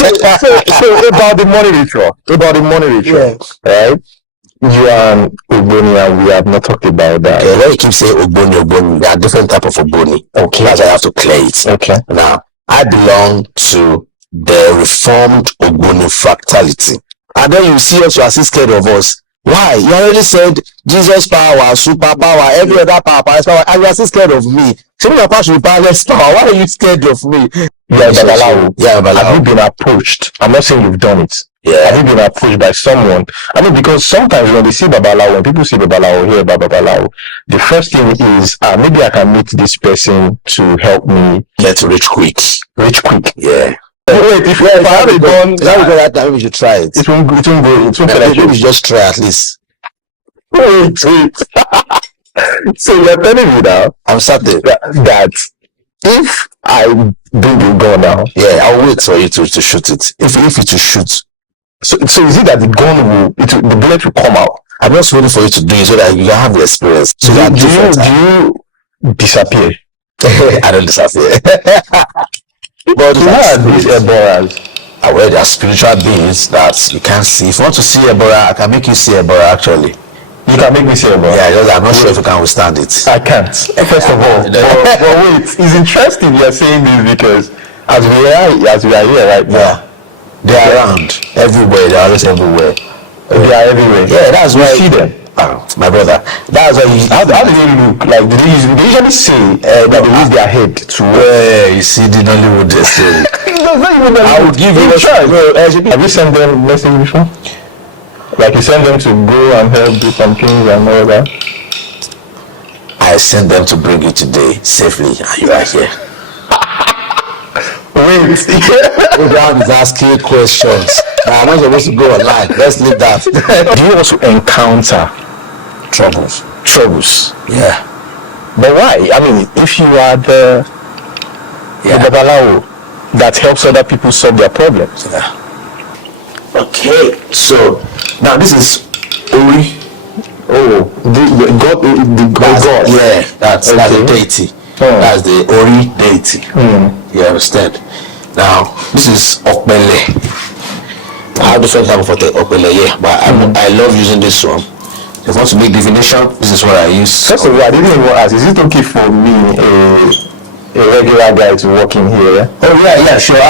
So about the money ritual. Yeah. Right? You and Ogboni, and we have not talked about that. Okay, when you keep saying Ogboni, there are different type of Ogboni. Okay. That's why I have to clear it. Okay. Now, I belong to the Reformed Ogboni fractality. And then you see us, you are still scared of us. Why? You already said Jesus power, super power, every other power, and you are still scared of me. So your power should be powerless power. Why are you scared of me? Yeah, Babalawo. Yeah, Babalawo. Have you been approached? I'm not saying you've done it. Yeah. Have you been approached by someone? I mean, because sometimes when they see Babalawo, when people see Babalawo, hear about Babalawo, the first thing is, maybe I can meet this person to help me get rich quick. Yeah. Wait, if I have it done, that time we should try it. It won't go. Maybe we just try at least. Wait. So you're telling me now, I'm certain that if I bring you gun now, yeah, I'll wait for you to shoot it. If you to shoot, so is it that the gun the bullet will come out? I'm just waiting for you to do it so that you can have the experience. So do you disappear? I don't disappear. But who are these Eboras? Well, they are spiritual beings that you can't see. If you want to see Ebora, I can make you see Ebora actually. You can make me see Ebora? Yeah, I'm not sure if you can withstand it. I can't. First of all, but wait, it's interesting you're saying this because as we are here right now, they are around everywhere. They are always everywhere. They are everywhere. Yeah, that's why you see them. My brother, that's why how do they look? Like they usually say that they use their head to where you see the Nollywood story. I will give you a try. Have you sent them message before? Like you send them to go and help do some things and all that? I sent them to bring you today safely, and you are here. Wait, Abraham is asking questions. Now, I'm not supposed to go online. Let's leave that. Do you also encounter troubles? Yeah. But why? I mean, if you are the Babalawo that helps other people solve their problems. Yeah. Okay, so now this is Ori. Oh, the God. Yeah, that's the deity. That's the Ori deity. You understand? Now this is Ogboni. I have different type of Ogboni, but I love using this one. If I want to make divination, this is what I use. First of all, I didn't even ask, is it okay for me, a regular guy, to walk in here? Oh yeah, sure. No.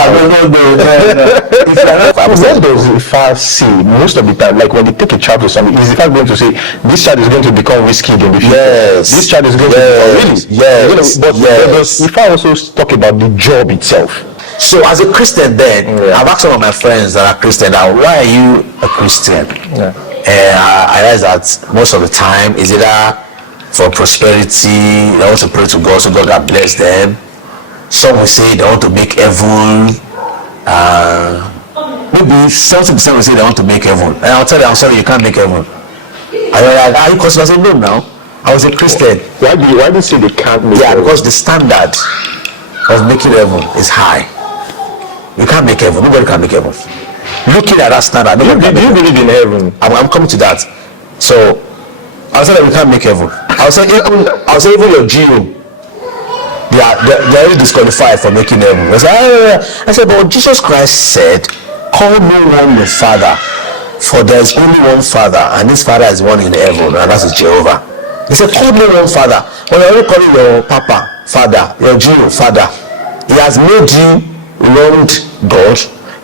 What does Ifa say most of the time? Like when they take a child to something, is Ifa going to say this child is going to become risky in the future? Yes. This child is going to become really? Yes. But does Ifa also talk about the job itself? So as a Christian then, I've asked some of my friends that are Christian now, why are you a Christian? Yeah. I realize that most of the time is either for prosperity, they want to pray to God so God can bless them. Some will say they want to make heaven. Maybe 70% will say they want to make heaven. And I'll tell them, I'm sorry, you can't make heaven. I was like, are you Christian? I said, no, now. I was a Christian. Why do you say they can't make heaven? heaven? Because the standard of making heaven is high. You can't make heaven. Nobody can make heaven. Looking at that standard, do you believe in heaven? I'm coming to that. So I'll say that we can't make heaven. I'll say even your GO, they're already disqualified for making heaven. I said, but Jesus Christ said, call no one your father, for there is only one Father, and this Father is one in heaven, and that is Jehovah. He said, call no one father. When you're only calling your papa father, your GO father, he has made you wronged God.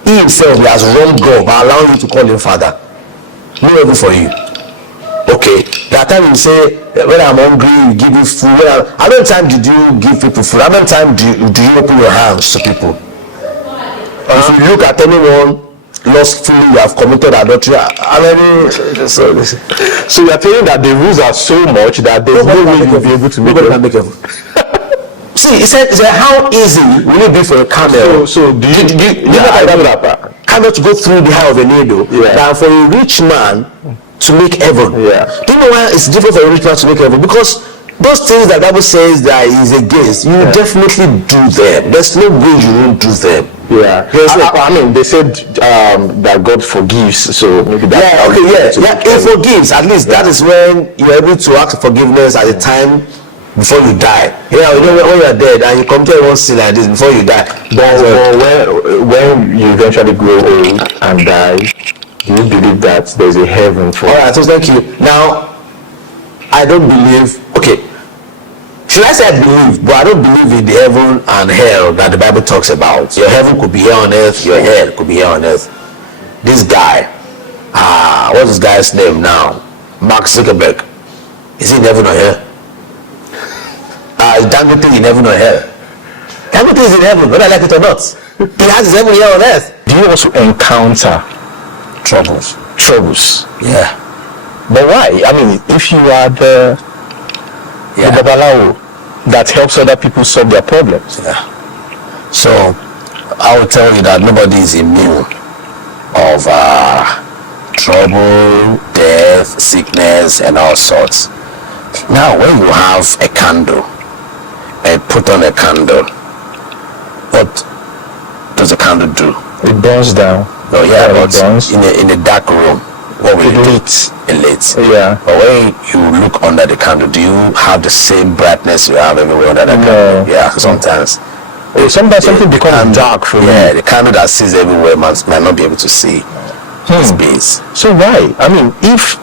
He himself has wronged God by allowing you to call him father. No heaven for you. Okay, that time you say, when I'm hungry, you give me food. How many times did you give people food? How many times do you open your hands to people? If you look at anyone lustfully, you have committed adultery. So you are telling that the rules are so much that there's no way you'll be able to make heaven. See, he said, how easy will it be for a camel? So do you camel to go through the eye of a needle than for a rich man to make heaven? Yeah. Do you know why it's different for a rich man to make heaven? Because those things that the Bible says that is against, you definitely do them. There's no way you won't do them. Yeah. I mean, they said that God forgives, so maybe that. He forgives. At least that is when you're able to ask for forgiveness at the time before you die. Yeah, you know when you are dead and you come to one sin like this before you die. But when you eventually grow old and die, do you believe that there's a heaven for? All right, so thank you. Now, I don't believe. Okay, should I say I believe? But I don't believe in the heaven and hell that the Bible talks about. Your heaven could be here on earth. Your hell could be here on earth. This guy, what's this guy's name now? Mark Zuckerberg. Is he in heaven or hell? Is Dangote in heaven or hell? Dangote is in heaven, whether I like it or not. He has his heaven here on earth. Do you also encounter Troubles. Yeah. But why? I mean, if you are the babalawo that helps other people solve their problems. Yeah. So I will tell you that nobody is immune of trouble, death, sickness, and all sorts. Now, when you have a candle and put on a candle, what does a candle do? It burns down. Oh yeah, but in a dark room, what will it do? It lights. Yeah. But when you look under the candle, do you have the same brightness you have everywhere under the candle? No. Yeah, sometimes. Sometimes something becomes dark for you. Yeah, the candle that sees everywhere might not be able to see its base. So why? I mean, if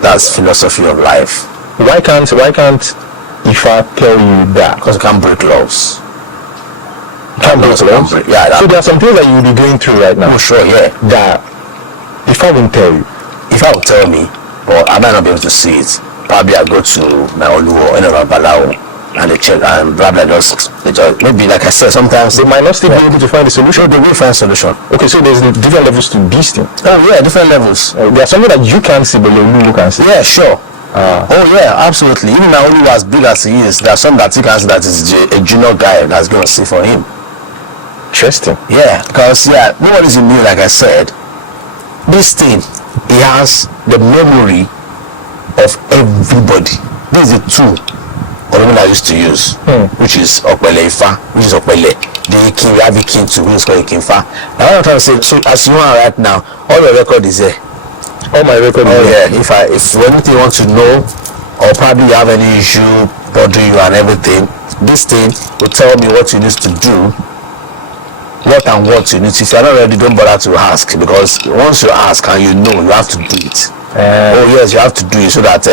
that's philosophy of life. Why can't if I tell you that? Because you can't break laws. Can't break laws. Yeah. So there are some things that you'll be going through right now. Oh sure, yeah. That if I won't tell you, if I will tell me, but I might not be able to see it. Probably I go to my Oluwo and Balao and they check and blah blah just maybe like I said, sometimes they might not still be able to find a solution. They will find a solution. Okay, so there's different levels to this thing. Oh yeah, different levels. There are something that you can't see but you can see. Yeah, sure. Oh yeah, absolutely. Even now, only as big as he is, there are some that he can see that is a junior guy that's going to see for him. Interesting. Yeah, because nobody's immune, like I said. This thing, he has the memory of everybody. This is a tool Ogboni I used to use, which is Ogbele Ifa, which is Ogbele. The king, we have a king too, which is called Ikinfa. Now what I'm trying to say, so as you are right now, all your record is there. All my record is there. If anything you want to know, or probably you have any issue bothering you and everything, this thing will tell me what you need to do. What and what you need to. If you're not ready, don't bother to ask, because once you ask and you know, you have to do it. Oh yes, you have to do it so that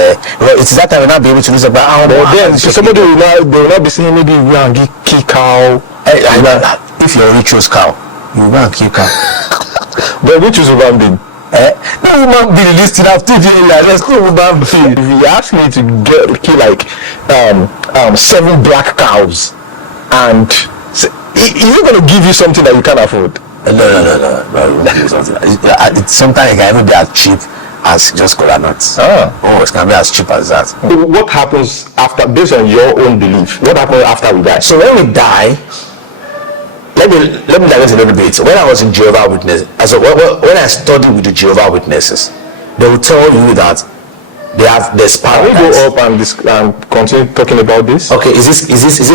it's that time you'll not be able to lose about then somebody will not be saying maybe you and kill cow. If you're a rituals cow, you will not kill cow. But which is human being? No human being listed after you like let's go human being. If you ask me to kill like 7 black cows, and is it going to give you something that you can't afford? No. Sometimes it can even be as cheap as just cola nuts. It can be as cheap as that. What happens after, based on your own belief? What happens after we die? So when we die, let me digress a little bit. When I was in Jehovah's Witnesses, when I studied with the Jehovah's Witnesses, they will tell you that there's paradise. Can we go up and continue talking about this? Okay, is this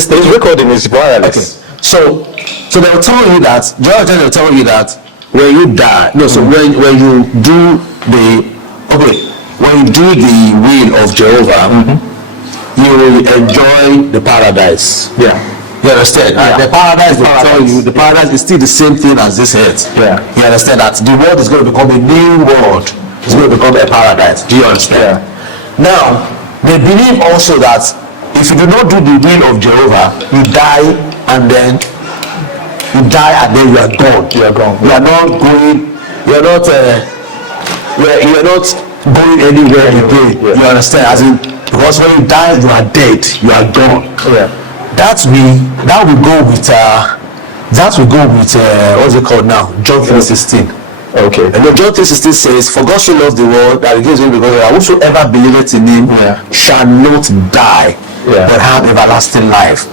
the recording is wireless? Okay. So they will tell you that Jehovah's will tell you that when you die, when you do the will of Jehovah, you will enjoy the paradise. Yeah. You understand? The paradise, they tell you, the paradise is still the same thing as this earth. Yeah. You understand that the world is going to become a new world. It's going to become a paradise. Do you understand? Yeah. Now, they believe also that if you do not do the will of Jehovah, you die and then you are gone. You are gone. You are not going. You are not going anywhere again. Yeah. You understand? As in, because when you die, you are dead. You are gone. Yeah. That will go with what's it called now? John 3:16. Okay. And then John 3:16 says, "For God so loved the world that he gives him because whosoever believeth in him shall not die, but have everlasting life."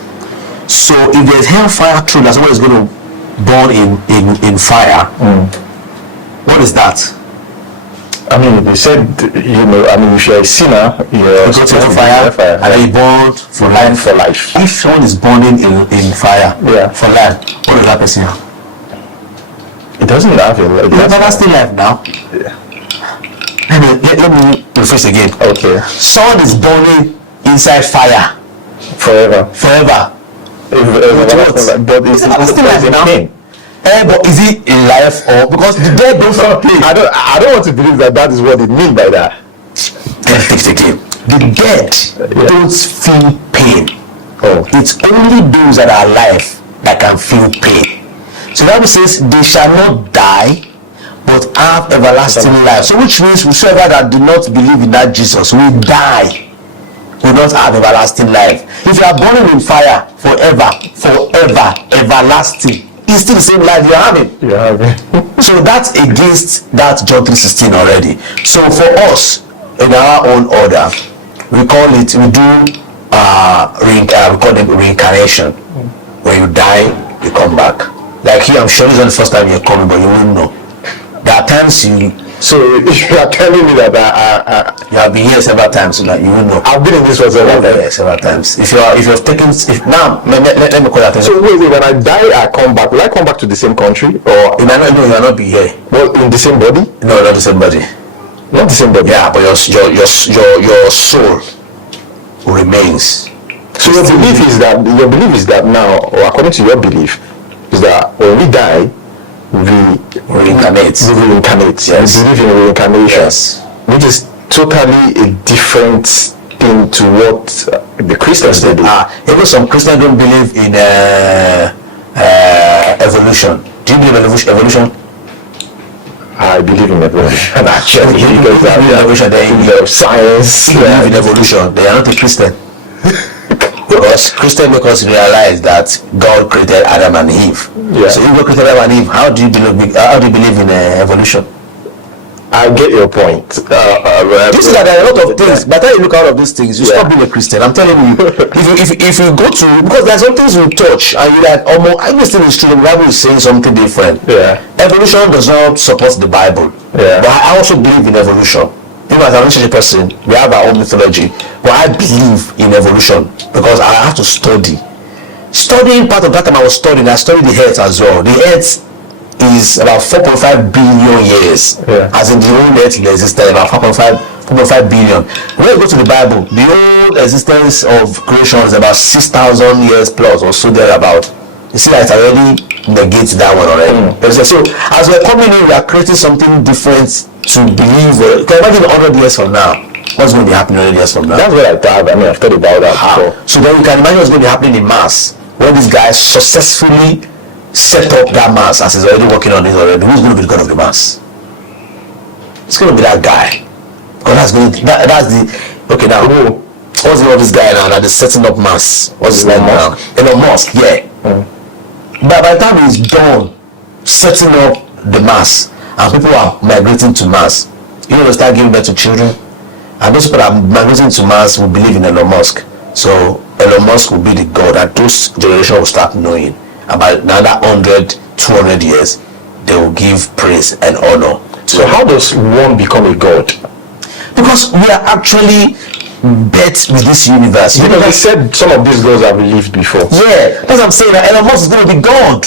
So if there's hellfire true that someone is going to burn in fire, what is that? I mean, they said, if you're a sinner, you're go to fire, and then you burn for life. If someone is burning in fire for life, what does that person have? It doesn't have a life. Everlasting life now. Yeah. Let me rephrase again. Okay. Someone is burning inside fire Forever. Forever. But it's everlasting life now. But is it in life or because the dead don't feel pain? I don't want to believe that is what it means by that. Take it again. The dead don't feel pain. Oh. It's only those that are alive that can feel pain. So the Bible says they shall not die but have everlasting life. So which means whosoever that do not believe in that Jesus will die, will not have everlasting life. If you are burning in fire forever, everlasting, it's still the same life you are having. So that's against that John 3:16 already. So for us, in our own order, we call it, we call it reincarnation. When you die, you come back. Like here, I'm sure it's not the first time you're coming, but you won't know. There are times you. So you are telling me that you have been here several times, so that you will know. I've been in this for several times. If you're taking, now let me call that. So wait, when I die, I come back. Will I come back to the same country, or you might not know? You will not be here. Well, in the same body? No, not the same body. Not the same body. Yeah, but your soul remains. So your belief is that now, or according to your belief, is that when we die, we reincarnate. Yes. We believe in reincarnation. Yes. Which is totally a different thing to what the Christians do. Even some Christians don't believe in evolution. Do you believe in evolution? I believe in evolution. Actually, you believe in evolution. Then science. You believe in evolution. They are not a Christian. Because Christians make us realize that God created Adam and Eve. Yeah. So if God created Adam and Eve, how do you believe in evolution? I get your point. You see that there are a lot of things. By the time you look out of these things, you stop being a Christian. I'm telling you. if you go to, because there are some things you touch and you're like, oh, I this thing is true. The Bible is saying something different. Yeah. Evolution does not support the Bible. Yeah. But I also believe in evolution. Even as a religious person, we have our own mythology, but I believe in evolution because I have to study. Studying part of that time I studied the earth as well. The earth is about 4.5 billion years. Yeah. As in the whole earth existed about 4.5 billion. When you go to the Bible, the whole existence of creation is about 6,000 years plus or so thereabout. You see that it already negates that one already. So as we're coming in, we are creating something different to believe. Can you imagine 100 years from now? What's going to be happening 100 years from now? That's what I thought. I've thought about that before. So then you can imagine what's going to be happening in Mars when this guy successfully set up that Mars as he's already working on it already. Who's going to be the god of the Mars? It's going to be that guy. Because that's the okay now. What's the name of this guy now that is setting up Mars? What's his name now? Elon Musk. Yeah. But by the time he's done setting up the Mars and people are migrating to Mars, you know, they start giving birth to children, and those people that are migrating to Mars will believe in Elon Musk. So Elon Musk will be the god that those generations will start knowing. About another 100, 200 years, they will give praise and honor. So how does one become a god? Because we are actually bet with this universe. You know, they said some of these gods have lived before. Yeah, that's what I'm saying. Elon Musk is going to be God.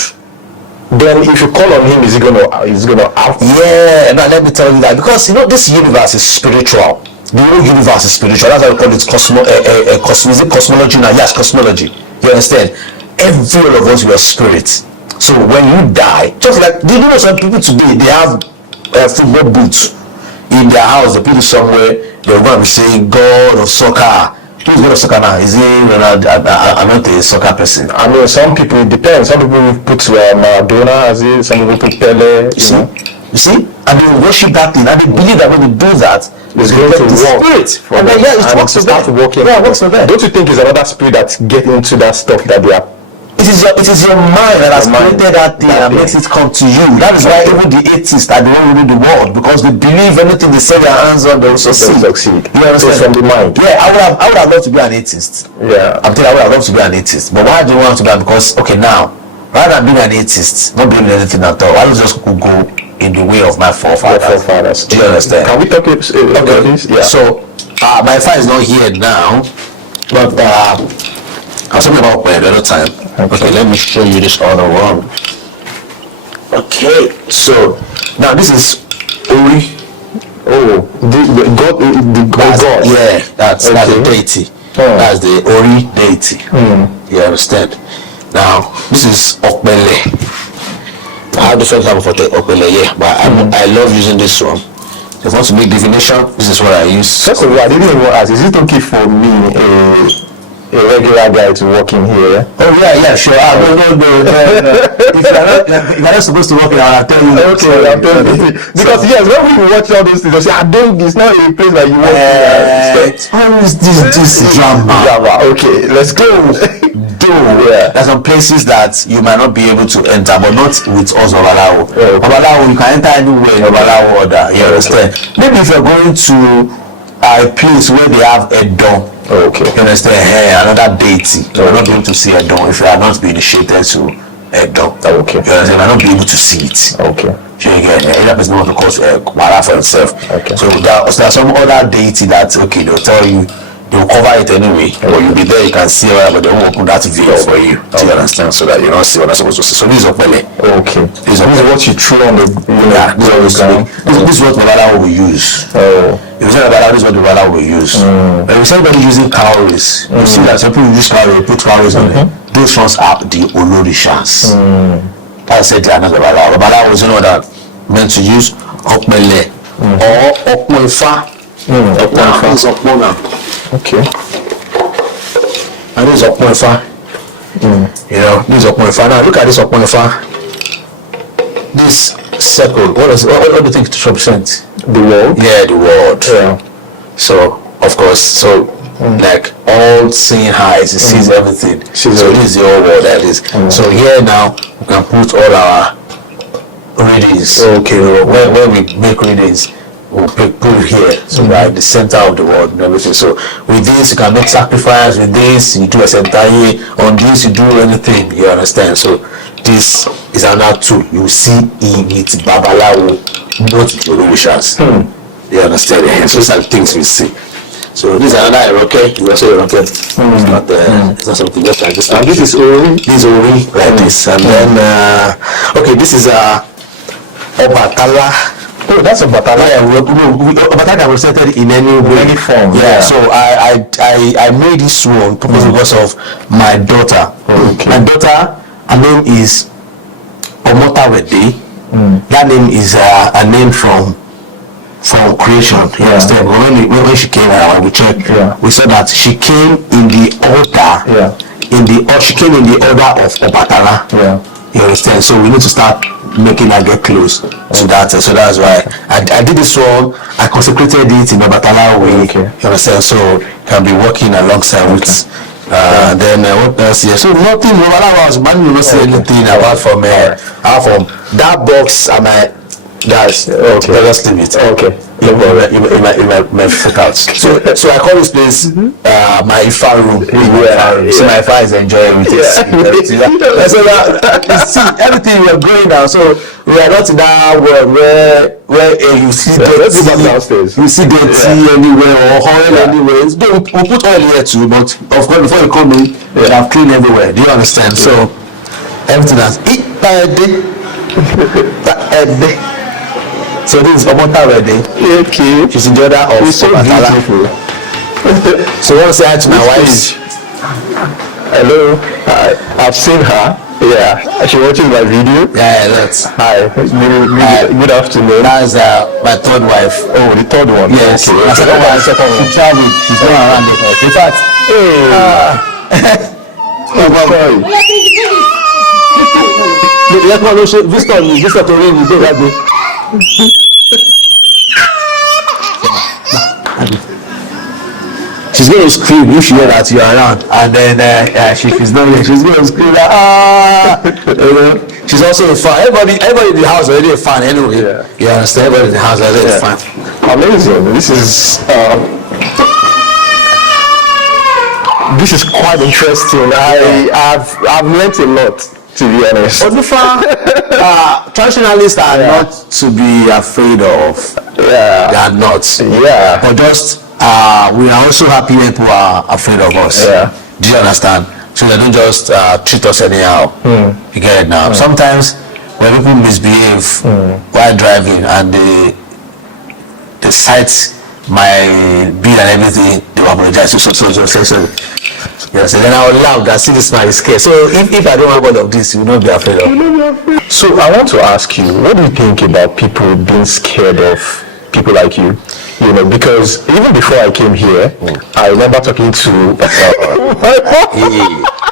Then if you call on him, is he going to out? Yeah, now let me tell you that, because you know this universe is spiritual. The whole universe is spiritual. That's why we call it cosmology now. Yes, cosmology. You understand? Every one of us, we are spirits. So when you die, just like, do you know some people today, they have football boots in their house, they put it somewhere, they're going to be saying God of soccer. Who's God of soccer now? Is he Ronaldo? I'm not a soccer person. I mean, some people, it depends. Some people put Maradona as it, some people put Pele. You see? And they worship that thing, and they believe that when they do that, it's going to work. And then, yeah, it works for them. Yeah, it works for them. Don't you think it's another spirit that get into that stuff that they are? It is your mind that has created that thing and makes it come to you. That is why even the atheists are the one who rule the world, because they believe anything they set their hands on, they will succeed. You understand? From the mind. Yeah, I would have loved to be an atheist. Yeah. I'm telling you, I would have loved to be an atheist. But why do you want to be? Because okay, now, rather than being an atheist, not believing anything at all, I just could go in the way of my forefathers. Do you understand? Can we talk about this? Yeah. So my father is not here now, but I'll talk about the other time. Okay, let me show you this other one. Okay, so now this is Ori. Oh, the God. Yeah, that's the deity. That's the Ori deity. You understand? Now, this is Ogboni. I have different type of Ogboni, yeah, but I love using this one. If I want to make divination, this is what I use. First of all, I didn't even ask, is it okay for me, a regular guy, to walk in here? Oh yeah, sure. No. If you're not supposed to walk in, I'll tell you. Okay, I'm telling you. Because yes, when we watch all those things, I say, I don't. It's not a place that you walk in. Always this drama. Okay, let's go. There's some places that you might not be able to enter, but not with us Babalawo. Babalawo, you can enter anywhere in Babalawo order. You understand? Maybe if you're going to a place where they have a door. Okay. You understand? Another deity. You will not be able to see a door if you are not being initiated to a door. Okay. You understand? You will not be able to see it. Okay. So again, that person want to cause Mara for himself. Okay. So there's some other deity that they'll tell you. They'll cover it anyway, or you'll be there, you can see it, but they won't open that veil for you. Do you understand? So that you don't see what I'm supposed to see. So this is Ogboni. Okay. This is what you threw on the. This is what Babalawo will use. If you say Babalawo, this is what Babalawo will use. But if somebody using cowries, you see that some people use cowries, put cowries on it. Those ones are the Olorishas. I said they are not Babalawo. Babalawo is that meant to use Ogboni or Okmoifa. This is Ogboni. Okay. And this is Okmoifa. You know, this is Okmoifa. Now look at this Okmoifa. This circle, what do you think it represents? The world? Yeah, the world. Yeah. So, of course, like all seeing eyes, it sees everything. So this is the whole world that is. So here now, we can put all our readings. Okay, where we make readings, we'll put it here. So we're at the center of the world and everything. So with this, you can make sacrifice. With this, you do a centaye. On this, you do anything. You understand? So this is another tool. You see it with Babalawo, not the Orishas. You understand? So these are the things we see. So this is another rocket. You also rocket. It's not something just like this. And this is Ori. This is Ori like this. And then okay, this is Obatala. Oh, that's a Obatala. Obatala can be represented in any form. Yeah. So I made this one purpose because of my daughter. Okay. My daughter, her name is Omotawede. That name is a name from creation. You understand? When she came around, we checked. We saw that she came in the order. She came in the order of Obatala. You understand? So we need to start making her get close to that. So that's why I did this one. I consecrated it in Obatala way. You understand? So can be working alongside with. Then what else here? So nothing. Babalawo was man will not say anything apart from that box and my. That's okay. Let's leave it. Okay. You might fit out. So I call this place my Ifa room. So my Ifa is enjoying it. So see everything we are going now. So we are not in that world where you see dirty. You see dirty anywhere or oil anywhere. We put oil here too, but of course before you come in, we have clean everywhere. Do you understand? So everything has eat by a day. So this is Omotawede. Okay. She's in the order of so beautiful. So I want to say hi to my wife. Hello. Hi. I've seen her. Yeah. She watches my video. Yeah, that's. Hi. Good afternoon. That's my third wife. Oh, the third one. Yes. Okay. My second one. She traveled. She's going around it. In fact. Sorry. Let's go to visitor to ring. You go right there. She's going to scream if she hears that you're around, and then she's not here. She's going to scream like, she's also a fan. Everybody in the house already a fan anyway. You understand? Everybody in the house already a fan. Amazing. This is quite interesting. I've learned a lot, to be honest. Traditionalists are not to be afraid of. They are not. But just we are also happy when people are afraid of us. Do you understand? So they don't just treat us anyhow. You get it now. Sometimes when people misbehave while driving and they sight my bill and everything, they will apologize. So. Yes, and then I will laugh that see this man is scared. So if I don't have all of this, you will not be afraid of. So I want to ask you, what do you think about people being scared of people like you? You know, because even before I came here, I remember talking to. I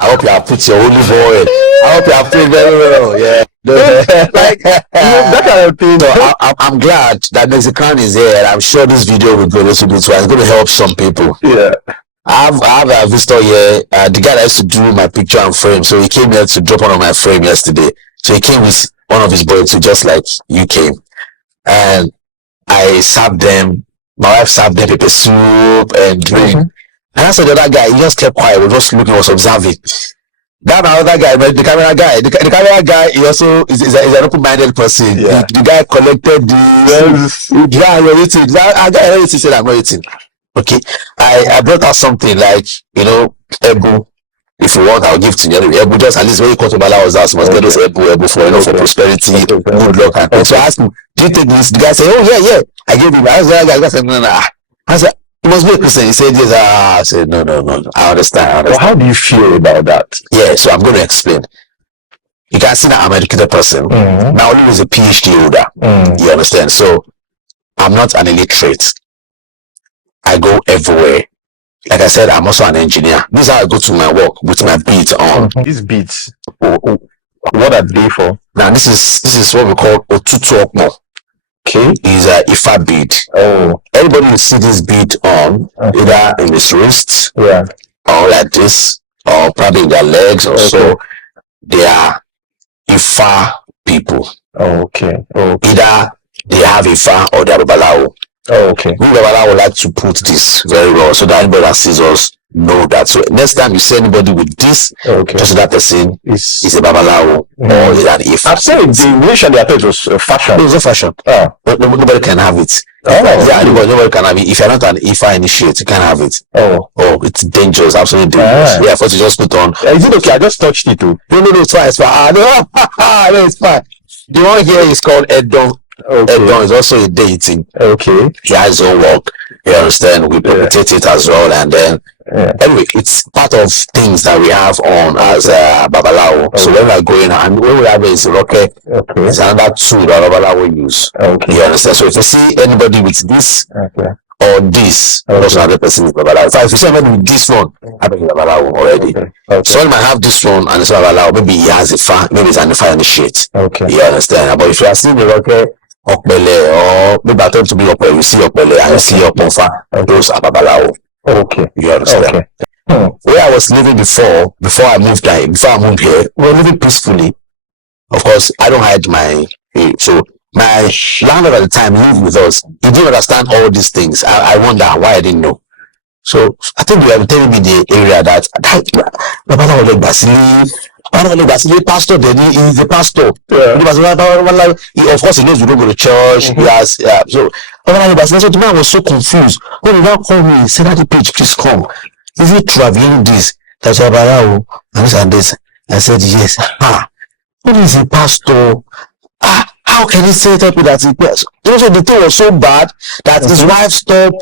hope you have put your olive oil. I hope you have prayed very well. Yeah. Like that kind of thing. No, I'm glad that Mexican is here, and I'm sure this video will go a little bit. So it's going to help some people. Yeah. I have a visitor here. The guy that used to do my picture and frame, so he came here to drop one of my frame yesterday. So he came with one of his boys, too, just like you came, and I served them. My wife served them pepper soup and drink. And I said the other guy, he just kept quiet. Was just looking, was observing. That other guy, the camera guy, the camera guy, he also is an open-minded person. Yeah. The guy collected the yeah, you're eating. I got said I'm not eating. Okay, I brought out something like, you know, Ebu. If you want, I'll give to you. Ebu, just at least when you come to Bala's house, must get those Ebu for, you know, for prosperity, good luck, and things. So I asked him, do you take this? The guy said, oh yeah. I gave him. I was like, I said, no. I said, you must be a Christian. He said, yes. I said, no. I understand. Well, how do you feel about that? Yeah, so I'm going to explain. You can see that I'm an educated person. My only is a PhD holder. You understand? So I'm not an illiterate. I go everywhere. Like I said, I'm also an engineer. This is how I go to my work with my beats on. These beats, what are they for? Now this is what we call Otutu Okmo. Okay, is a Ifa bead. Oh, everybody will see this bead on either in his wrist, yeah, or like this, or probably in their legs, or so. They are Ifa people. Oh, okay. Either they have Ifa or they are Babalawo. Oh, okay. We Babalawo would like to put this very well so that anybody that sees us know that. So next time you see anybody with this, just that person is a Babalawo or is an Ifa. I've said initially I thought it was fashion. It was a fashion. Nobody can have it. Nobody can have it. If you're not an Ifa initiate, you can't have it. It's dangerous, absolutely dangerous. Yeah, first you just put on. Is it okay? I just touched it too. No, it's fine. It's fine. No, it's fine. The one here is called Edon. Edon is also a deity. Okay. He has his own work. You understand? We perpetrate it as well, and then anyway, it's part of things that we have on as Babalawo. So when we're going and when we have is rocket, it's another tool that Babalawo use. You understand? So if you see anybody with this or this, also another person is Babalawo. So if you see anybody with this one, I think Babalawo already. So when might have this one and it's Babalawo, maybe he has a fan, maybe it's an Ifa initiate. You understand? But if you are seeing the rocket Okbele or maybe I told to be Okbele, you see Okbele and you see Okpofa, those are Babalawo. You understand? Where I was living before I moved here, we were living peacefully. Of course, I don't hide my so my landlord at the time lived with us. He didn't understand all these things. I wonder why I didn't know. So I think they were telling me the area that Babalawo pastor, then he is a pastor. Of course, he knows we don't go to church. He has so the man was so confused. When he now called me, he said, "That page, please come. Is it true? Have you heard this? That's Babalawo and this." I said, "Yes." What is a pastor? How can he say that with he pastor? Also, the thing was so bad that his wife stopped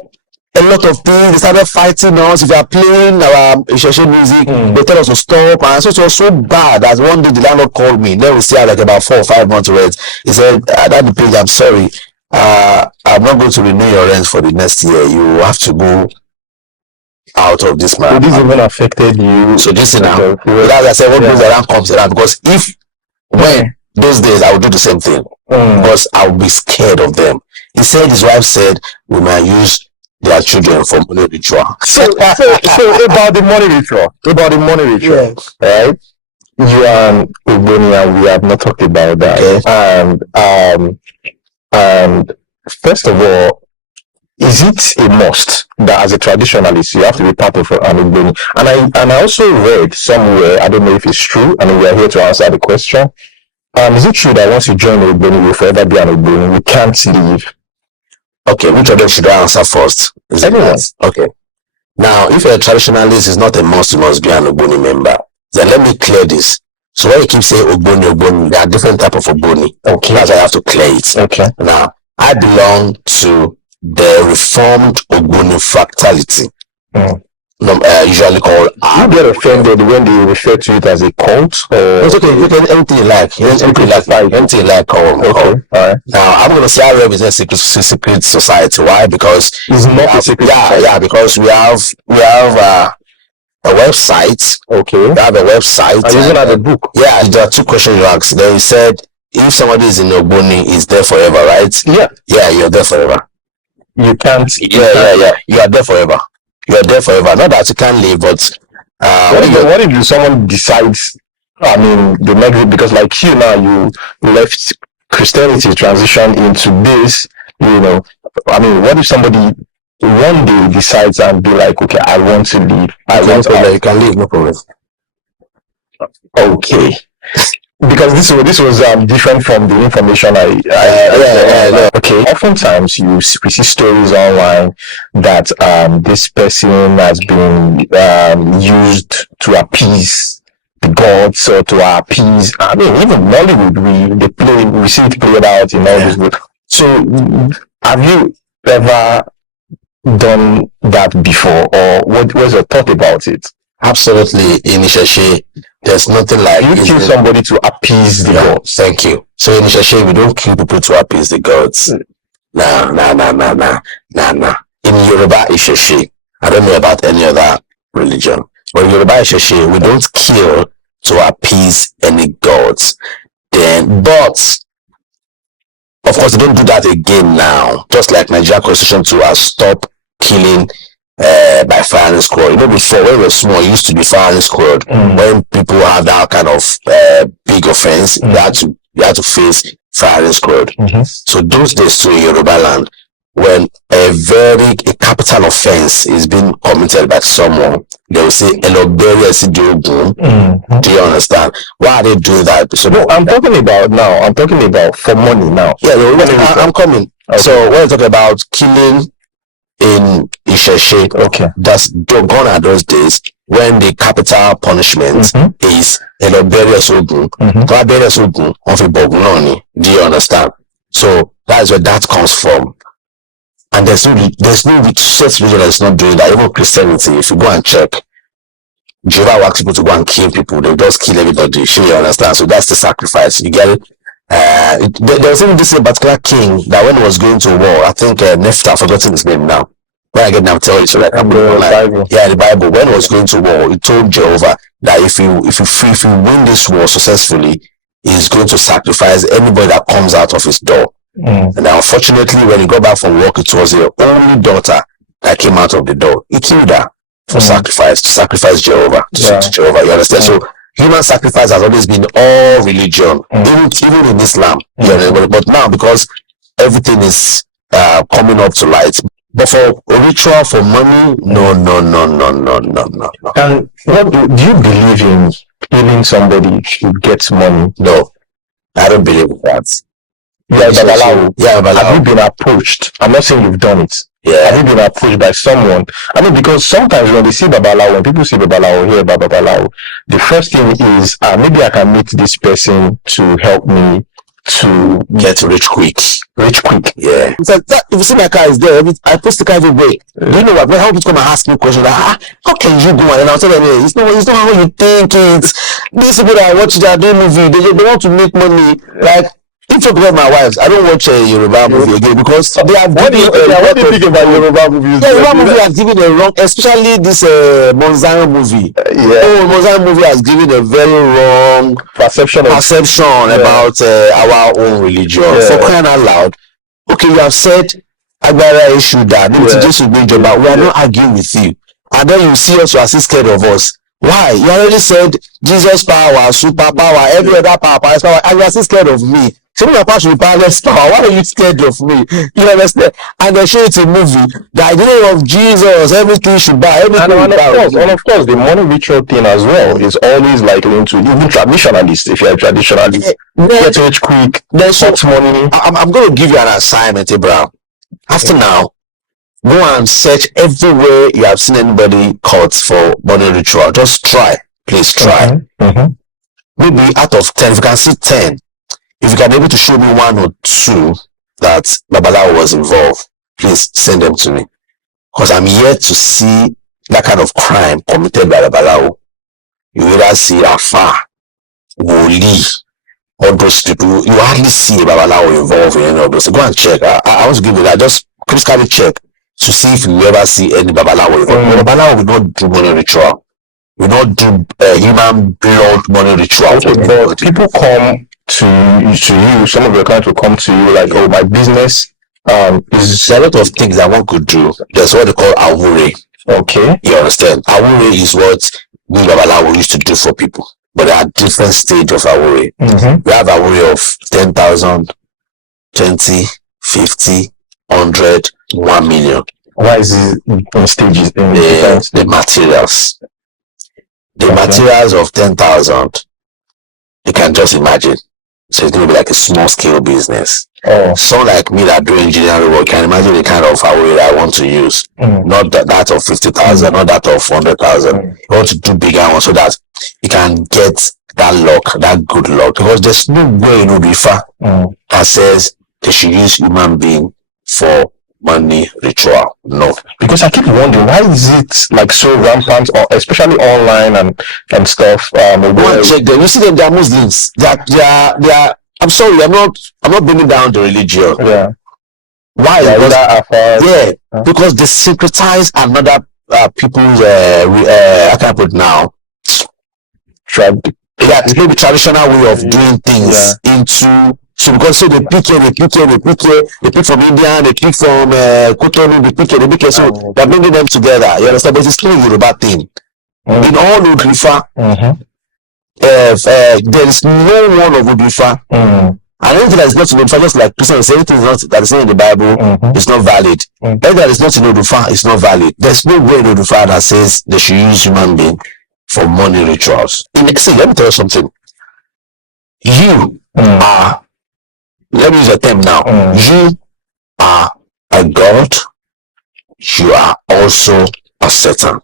a lot of things. They started fighting us. If you are playing our Isheshe music, they tell us to stop. And so it was so bad that one day the landlord called me. Then we still had like about 4 or 5 months rent. He said, "That the page, I'm sorry. I'm not going to renew your rent for the next year. You have to go out of this man." So this even affected you. So this is now. As I said, what goes around comes around. Because when those days I would do the same thing. Because I would be scared of them. He said, his wife said, we might use their children for money ritual. So about the money ritual, right? You and Ogboni, we have not talked about that. And first of all, is it a must that as a traditionalist you have to be part of an Ogboni? And I also read somewhere, I don't know if it's true, and we are here to answer the question. Is it true that once you join Ogboni, you'll forever be an Ogboni? You can't leave? Okay, which of them should I answer first? Anyone. Okay. Now, if you're a traditionalist, it's not a must, you must be an Ogboni member. Then let me clear this. So when you keep saying Ogboni, there are different types of Ogboni. Okay. That's why I have to clear it. Okay. Now, I belong to the Reformed Ogboni fractality. usually called. You get offended when they refer to it as a cult? Or it's okay. You can anything you like. Anything you like. Call. Okay. All right. Now I'm gonna say RM is a secret society. Why? Because it's not a secret society. Yeah. Because we have a website. Okay. We have a website. And even have a book. Yeah. There are two questions you asked. Then you said if somebody is in Ogboni, is there forever, right? Yeah. Yeah, you're there forever. You can't. Yeah. You are there forever. You are there forever. Not that you can't leave, but what if someone decides? I mean, the next, because like you now, you left Christianity, transition into this. You know, I mean, what if somebody one day decides and be like, okay, I want to leave. You can leave, no problem. Okay. Because this was different from the information okay. Oftentimes we see stories online that this person has been used to appease the gods or to appease. I mean, even Nollywood, we see it played out in all this book. So, have you ever done that before, or what was your thought about it? Absolutely, in Isheshe, there's nothing like you kill somebody to appease the gods. Thank you. So in Isheshe, we don't kill people to appease the gods. Nah. In Yoruba Isheshe, I don't know about any other religion, but in Yoruba Isheshe, we don't kill to appease any gods. But of course, they don't do that again now. Just like Nigeria Constitution 2 has stopped killing by fire and squad. You know, before when we were small, it used to be fire and squad. When people have that kind of big offense, you had to face fire and squad. So those days too in Yoruba land, when a capital offense is being committed by someone, they will say do you understand? Why are they doing that? So no, I'm talking about for money now. Yeah, I'm coming. Okay. So when you talk about killing in Isheshe, okay, that's gone at those days when the capital punishment is Eloberius Ogun. Do you understand? So that's where that comes from. And there's no research religion that's not doing that. Even Christianity, if you go and check, Jehovah asks people to go and kill people, they'll just kill everybody. You understand? So that's the sacrifice. You get it? There was even this particular king that when he was going to war, I think Nephthah, I've forgotten his name now. When I get now, tell you so that the Bible. When he was going to war, he told Jehovah that if you win this war successfully, he's going to sacrifice anybody that comes out of his door. And unfortunately, when he got back from work, it was the only daughter that came out of the door. He killed her for sacrifice, to sacrifice Jehovah, to Jehovah. You understand? So human sacrifice has always been all religion, even in Islam. But now, because everything is coming up to light, but for a ritual, for money, no. And what do you believe in killing somebody to get money? No, I don't believe in that. Have you been approached? I'm not saying you've done it. Have you been approached by someone? I mean, because sometimes when they see Babalawo, when people see Babalawo, hear about Babalawo, the first thing is, maybe I can meet this person to help me to get rich quick. Yeah. It's like that, if you see my car is there, I post the car every way. Do you know what? When people come and ask me questions like, how can you go? And I'll tell them, it's not how you think it. These people that watch that doing movie, they want to make money. Like, if you about my wives, I don't watch a Yoruba movie again because they have what do you think about Yoruba movies? Yoruba movie has given a wrong, especially this Monzano movie. Monzano movie has given a very wrong perception about our own religion. For crying out loud, okay, you have said Agbara issue that but we are not arguing with you, and then you see us, you are still scared of us. Why? You already said Jesus power, super power, every other power, and you are still scared of me. Some of the should be powerless power. Why are you scared of me? You understand? And they show it in movie. The idea of Jesus, everything should buy, and of course, the money ritual thing as well is always like linked to even traditionalists. If you're a traditionalist, get rich quick, get money. I'm going to give you an assignment, Abraham. After now, go and search everywhere you have seen anybody caught for money ritual. Just try. Please try. Maybe out of 10, if you can see 10, if you can be able to show me 1 or 2 that Babalawo was involved, please send them to me. Because I'm here to see that kind of crime committed by the Balao, you either see Afa, Woli, all those people. You hardly see a Babalawo involved in any of those. Go and check. I want to give you that. Just critically check to see if you ever see any Babalawo involved. Babalawo will not do money ritual. We not do human blood money ritual. Okay, but people come to you. Some of your clients will come to you like, oh, my business is there are a lot of things that one could do. There's what they call awure. Okay. You understand? Awure is what we Babalawo used to do for people. But there are different stages of awure. Mm-hmm. We have awure of 10,000, 20, 50, 100, 1 million. Why is it in stages? The materials. The materials of 10,000, you can just imagine. So it's going to be like a small scale business. Oh. So like me that do engineering work, can imagine the kind of aware I want to use. Not that of 50,000, not that of 100,000. You want to do bigger one so that you can get that luck, that good luck. Because there's no way in Ubifa that says they should use human being for money ritual. No. Because I keep wondering, why is it like so rampant, or especially online and stuff? Go check them. You see them, they are Muslims. They are I'm sorry, I'm not bringing down the religion. Yeah. Why? Because they syncretize another people's I can't put now. Maybe traditional way of doing things into. So because they pick from India, they pick from Kotonu, they pick so they're bringing them together. You understand? But it's still a Yoruba thing. In all Udrifa, there is no one of Udrifa. And anything that is not in Udrifa, just like Christians say, anything that is not in the Bible is not valid. Anything that is not in Udrifa is not valid. There's no way in Udrifa that says they should use human being for money rituals. See, let me tell you something. You are, let me use a term now. You are a god. You are also a Satan.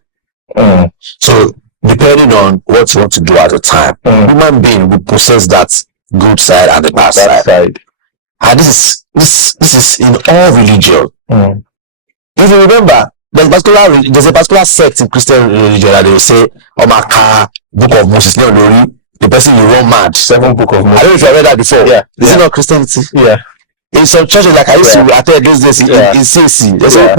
So depending on what you want to do at the time, human being will possess that good side and the bad side. And this is in all religion. If you remember, there's a particular sect in Christian religion that they will say, Omaka, Book of Moses, the person will run mad. 7 Book of Moses. I don't know if you read that before. Yeah. Is it not Christianity? Yeah. In some churches, like I used to attend those days in CC, they say,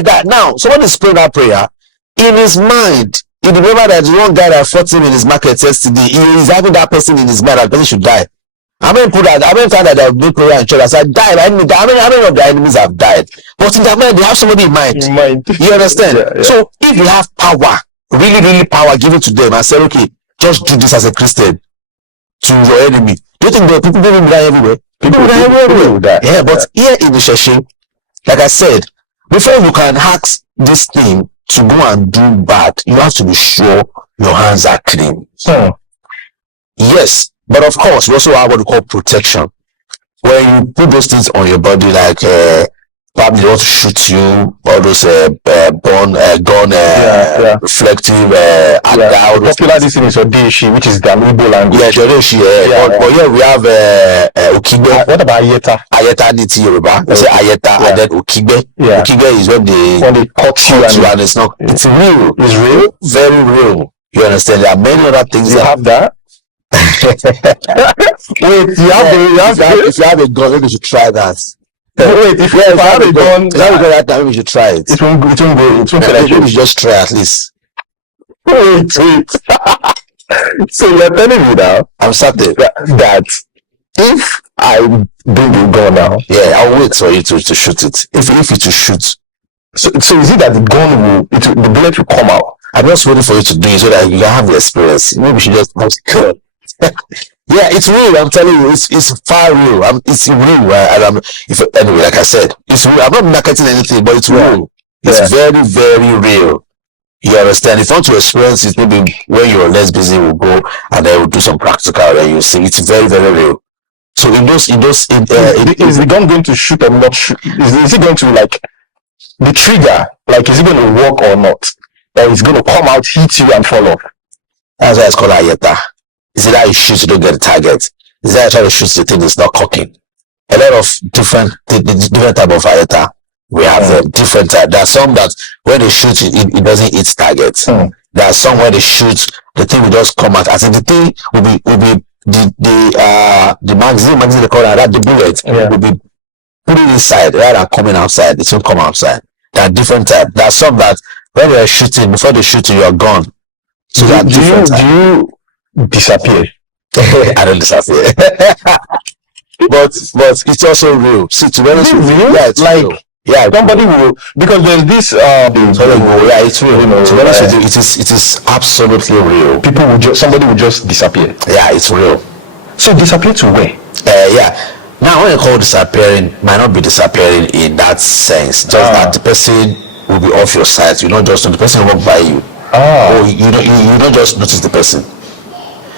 die. Now, someone is praying that prayer. In his mind, in the river, there's one guy that fought him in his market yesterday. He is having that person in his mind that the person should die. How many time that they have been prayer in church? I said, died. How many of the enemies have died? But in their mind, they have somebody in mind. You understand? Yeah. So if you have power, really power given to them, and say, okay, just do this as a Christian to your enemy. Do you think there are people will die everywhere? People will die everywhere. Yeah, but here in the Sheshe, like I said, before you can ask this thing to go and do bad, you have to be sure your hands are clean. Yes. But of course, we also have what we call protection. When you put those things on your body, like probably they want to shoot you, all those gun reflective popular this thing is Odeshi, which is the Igbo language. Yeah, Odeshi, but here we have Okigbe. What about Ayeta? Ayeta niti Yoruba. They say Ayeta and then Okigbe. Yeah. Okigbe is when they cut you and it's not. It's real. It's real, very real. You understand? There are many other things. You have that. Wait, if you have a gun, maybe you should try that. Wait, if you have a gun, that time, we should try it. It won't go. Maybe we just try at least. Wait. So you're telling me now? I'm certain that if I bring a gun now, I'll wait for you to shoot it. If you to shoot, so is it that the gun the bullet will come out? I'm just waiting for you to do it so that you can have the experience. Maybe we should just yeah, it's real. I'm telling you, it's far real. It's real. Anyway, like I said, it's real. I'm not marketing anything, but it's real. It's very, very real. You understand? If you want to experience it, maybe when you're less busy, we'll go and then we'll do some practical and you'll see. It's very, very real. So is the gun going to shoot or not shoot? Is it going to like the trigger? Like, is it going to work or not? Or it's going to come out, hit you, and fall off? That's why it's called Ayeta. Is it that you shoot, you don't get the target? Is that you try to shoot the thing that's not cocking? A lot of different type of Ayeta. We have them different types. There are some that when they shoot, it doesn't hit targets. There are some where they shoot, the thing will just come out. As in the thing will be the magazine they call that the bullet will be put it inside rather than coming outside. It won't come outside. There are different types. There are some that when they are shooting, before they shoot you, are gone. So do you disappear? I don't disappear. but it's also real. See, to be honest with you, real? Yeah, it's like real. Yeah, somebody will, because there's this yeah, it's real. To be honest with you, it is absolutely real. People will somebody will just disappear. Yeah, it's real. So disappear to where? Yeah. Now when you call disappearing, might not be disappearing in that sense. Just that the person will be off your sight. You don't just know the person will walk by you. Or you don't just notice the person.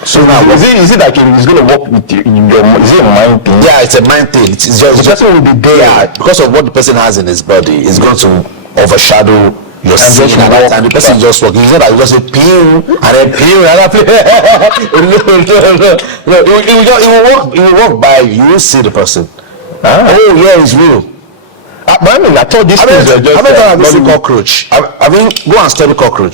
So now, is it like it's going to work with you in your? Is it a mind thing? Yeah, it's a mind thing. It's just the person will be there. Yeah, because of what the person has in his body, it's going to overshadow your seeing, and the person just walk. You said that you just say pew and then pew and then no. It will walk by you. You will see the person. Oh yeah, it's real. But I mean, I thought these things are just. I mean, cockroach. I mean, go and study cockroach.